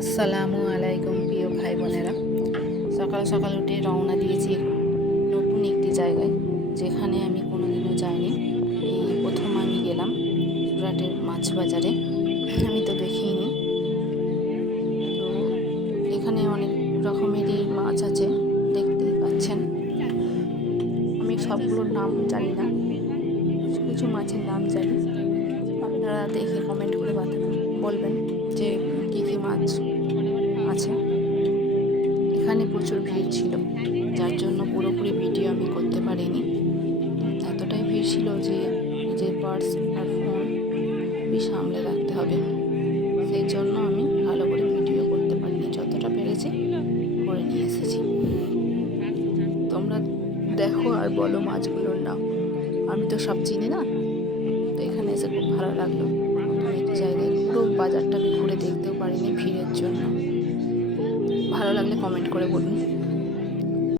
আসসালামু আলাইকুম প্রিয় ভাই বোনেরা। সকাল সকাল উঠে রওনা দিয়েছি নতুন একটি জায়গায়, যেখানে আমি কোনোদিনও যাইনি। এই প্রথম আমি গেলাম সুরাটের মাছ বাজারে। আমি তো দেখিনি। তো এখানে অনেক রকমেরই মাছ আছে, দেখতেই পাচ্ছেন। আমি সবগুলোর নাম জানি না, কিছু কিছু মাছের নাম জানি। আপনারা দেখে কমেন্ট করে বলবেন যে কী কী মাছ আছে। এখানে প্রচুর ভিড় ছিল, যার জন্য পুরোপুরি ভিডিও আমি করতে পারিনি। এতটাই ভিড় ছিল যে নিজের পার্স আর ফোন খুবই সামলে রাখতে হবে। সেই জন্য আমি ভালো করে ভিডিও করতে পারিনি, যতটা পেরেছি করে নিয়ে এসেছি। তোমরা দেখো আর বলো মাছগুলোর নাম। আমি তো সব চিনি না, তো এখানে এসে খুব ভালো লাগলো। নতুন একটি জায়গায় পুরো বাজারটা আমি ঘুরে দেখতেও পারিনি ভিড়ের জন্য। ভালো লাগলে কমেন্ট করে বলুন।